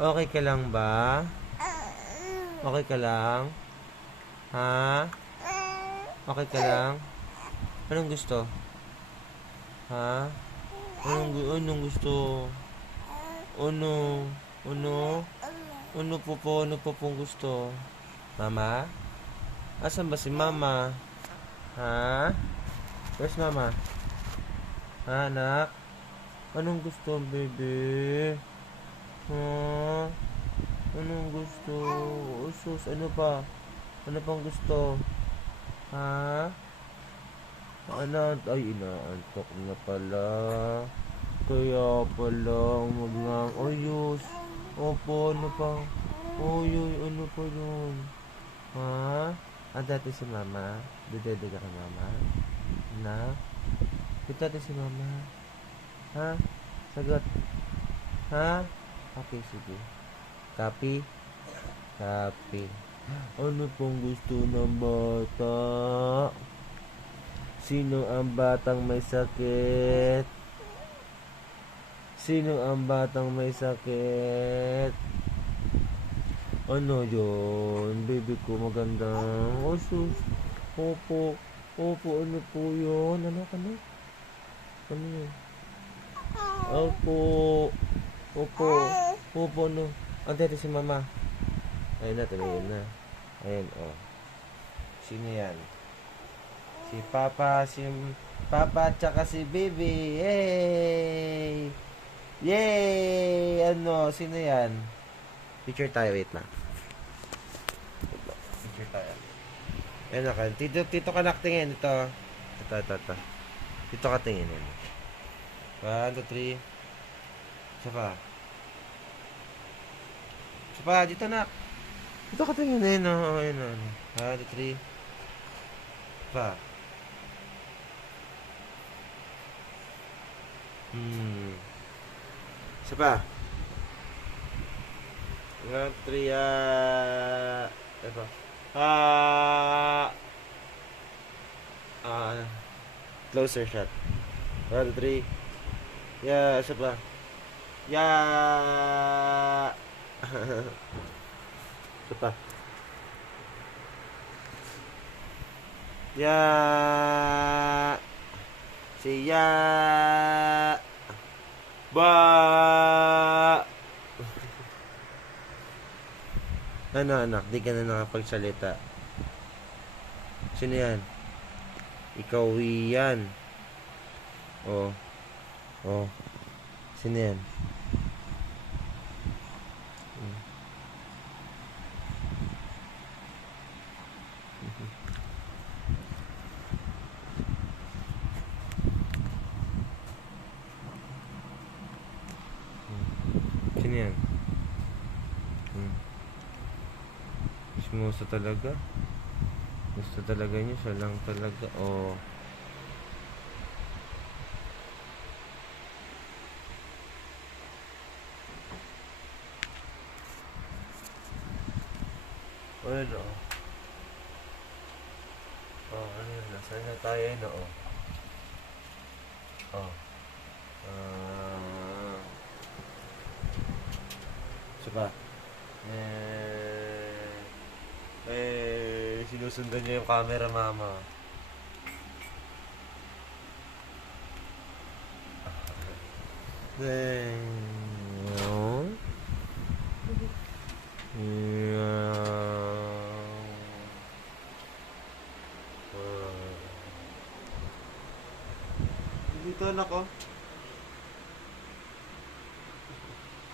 Okay ka lang ba? Okay ka lang? Ha? Okay ka lang? Anong gusto? Ha? Anong gusto? Ano? Ano? Ano po pong gusto? Mama? Asan ba si mama? Ha? Where's mama? Ha, anak? Anong gusto, baby? Ha? Anong gusto? Usus, ano pa? Ano pang gusto? Ha? Ano? Ay, inaantok na pala. Kaya pala, ayos. Opo, ano pa? Uy, ano pa yun? Ha? Ah, dati si mama? Dede ka kay mama? Na? Dati si mama? Ha? Sagot. Ha? Okay, sige. Copy? Copy. Ano pong gusto ng bata? Sino ang batang may sakit? Sino ang batang may sakit? Ano yun? Baby ko magandang. Oh, sus. Opo. Opo, ano po yun? Ano? Ano yun? Opo. Opo. Opo, ano? Andito si mama. Ayun na, tumingin na. Ayun, oh. Sino yan? Si Papa, Papa at saka si Baby. Yay! Yay! Ano? Sino yan? Picture tayo, wait lang. Picture tayo. Ayun na ka. Tito ka naktingin. Ito. Ito. Dito ka tingin. 1, 2, 3. Isa pa. Dito na. Dito ka tingin. Ayun o. 1, 2, 3. Pa. Isa pa. 1, 2, 3. Ito. Closer shot. 1, 2, 3. Yeah, isa pa. Yeah. Isa pa. Yeah. Siya. Ba. Ano anak, di ka na nakapagsalita. Sino yan? Ikaw yan. Oh. Oh. Sino yan? Sino yan? Gusto talaga. Gusto talaga niya. Siya lang talaga. Oh. Ano? Oh, ano yun? Nasaan na tayo yun? Oh. Oh. Siya sinusundan niya yung camera, mama. Oh. Dito anak ko.